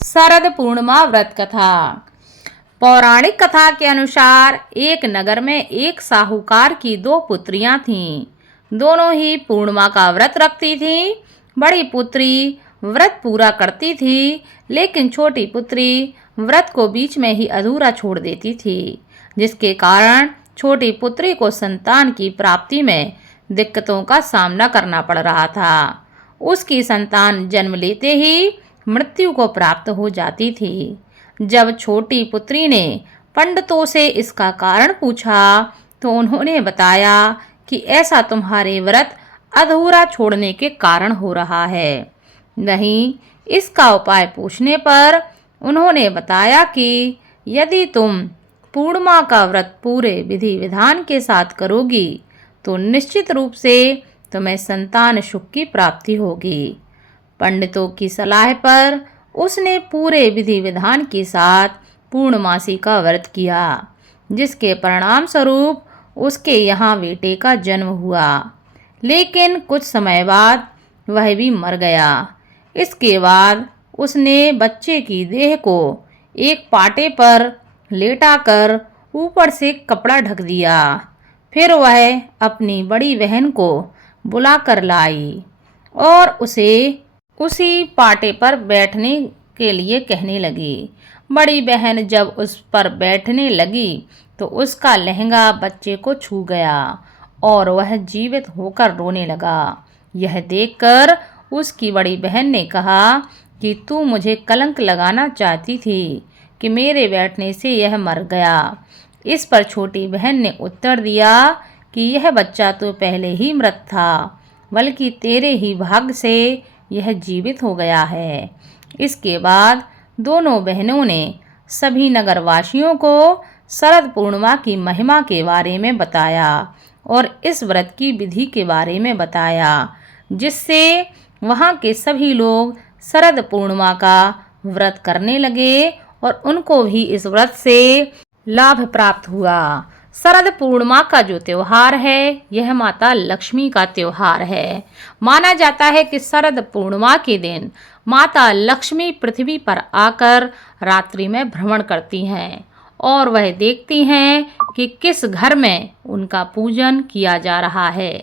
शरद पूर्णिमा व्रत कथा। पौराणिक कथा के अनुसार एक नगर में एक साहूकार की दो पुत्रियां थीं। दोनों ही पूर्णिमा का व्रत रखती थीं। बड़ी पुत्री व्रत पूरा करती थी, लेकिन छोटी पुत्री व्रत को बीच में ही अधूरा छोड़ देती थी, जिसके कारण छोटी पुत्री को संतान की प्राप्ति में दिक्कतों का सामना करना पड़ रहा था। उसकी संतान जन्म लेते ही मृत्यु को प्राप्त हो जाती थी। जब छोटी पुत्री ने पंडितों से इसका कारण पूछा तो उन्होंने बताया कि ऐसा तुम्हारे व्रत अधूरा छोड़ने के कारण हो रहा है। नहीं, इसका उपाय पूछने पर उन्होंने बताया कि यदि तुम पूर्णिमा का व्रत पूरे विधि विधान के साथ करोगी तो निश्चित रूप से तुम्हें संतान सुख की प्राप्ति होगी। पंडितों की सलाह पर उसने पूरे विधि विधान के साथ पूर्णमासी का व्रत किया, जिसके परिणाम स्वरूप उसके यहाँ बेटे का जन्म हुआ। लेकिन कुछ समय बाद वह भी मर गया। इसके बाद उसने बच्चे की देह को एक पाटे पर लेटाकर ऊपर से कपड़ा ढक दिया। फिर वह अपनी बड़ी बहन को बुलाकर लाई और उसे उसी पाटे पर बैठने के लिए कहने लगी। बड़ी बहन जब उस पर बैठने लगी तो उसका लहंगा बच्चे को छू गया और वह जीवित होकर रोने लगा। यह देखकर उसकी बड़ी बहन ने कहा कि तू मुझे कलंक लगाना चाहती थी कि मेरे बैठने से यह मर गया। इस पर छोटी बहन ने उत्तर दिया कि यह बच्चा तो पहले ही मृत था, बल्कि तेरे ही भाग्य से यह जीवित हो गया है। इसके बाद दोनों बहनों ने सभी नगरवासियों को शरद पूर्णिमा की महिमा के बारे में बताया और इस व्रत की विधि के बारे में बताया, जिससे वहाँ के सभी लोग शरद पूर्णिमा का व्रत करने लगे और उनको भी इस व्रत से लाभ प्राप्त हुआ। शरद पूर्णिमा का जो त्योहार है, यह माता लक्ष्मी का त्योहार है। माना जाता है कि शरद पूर्णिमा के दिन माता लक्ष्मी पृथ्वी पर आकर रात्रि में भ्रमण करती हैं और वह देखती हैं कि किस घर में उनका पूजन किया जा रहा है।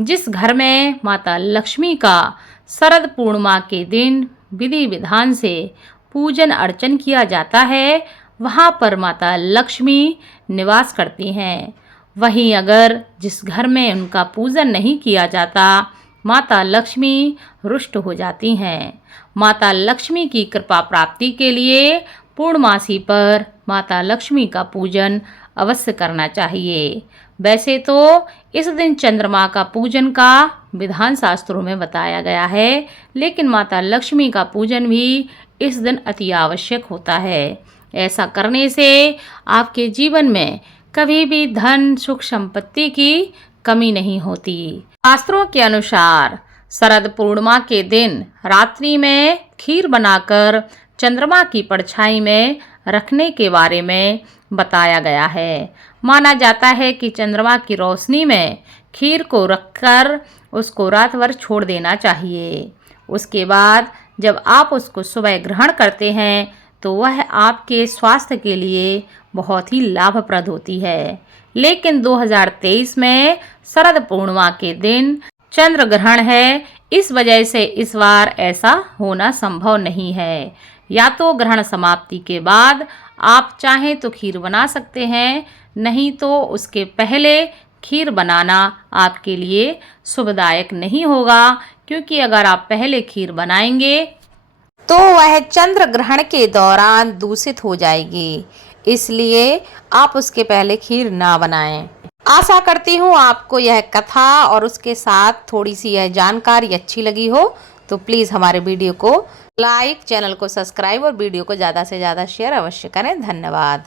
जिस घर में माता लक्ष्मी का शरद पूर्णिमा के दिन विधि विधान से पूजन अर्चन किया जाता है, वहाँ पर माता लक्ष्मी निवास करती हैं। वहीं अगर जिस घर में उनका पूजन नहीं किया जाता, माता लक्ष्मी रुष्ट हो जाती हैं। माता लक्ष्मी की कृपा प्राप्ति के लिए पूर्णमासी पर माता लक्ष्मी का पूजन अवश्य करना चाहिए। वैसे तो इस दिन चंद्रमा का पूजन का विधान शास्त्रों में बताया गया है, लेकिन माता लक्ष्मी का पूजन भी इस दिन अति आवश्यक होता है। ऐसा करने से आपके जीवन में कभी भी धन सुख संपत्ति की कमी नहीं होती। शास्त्रों के अनुसार शरद पूर्णिमा के दिन रात्रि में खीर बनाकर चंद्रमा की परछाई में रखने के बारे में बताया गया है। माना जाता है कि चंद्रमा की रोशनी में खीर को रखकर उसको रात भर छोड़ देना चाहिए। उसके बाद जब आप उसको सुबह ग्रहण करते हैं तो वह आपके स्वास्थ्य के लिए बहुत ही लाभप्रद होती है। लेकिन 2023 में शरद पूर्णिमा के दिन चंद्र ग्रहण है, इस वजह से इस बार ऐसा होना संभव नहीं है। या तो ग्रहण समाप्ति के बाद आप चाहें तो खीर बना सकते हैं, नहीं तो उसके पहले खीर बनाना आपके लिए शुभदायक नहीं होगा, क्योंकि अगर आप पहले खीर बनाएंगे तो वह चंद्र ग्रहण के दौरान दूषित हो जाएगी। इसलिए आप उसके पहले खीर ना बनाएं। आशा करती हूँ आपको यह कथा और उसके साथ थोड़ी सी यह जानकारी अच्छी लगी हो, तो प्लीज़ हमारे वीडियो को लाइक, चैनल को सब्सक्राइब और वीडियो को ज़्यादा से ज़्यादा शेयर अवश्य करें। धन्यवाद।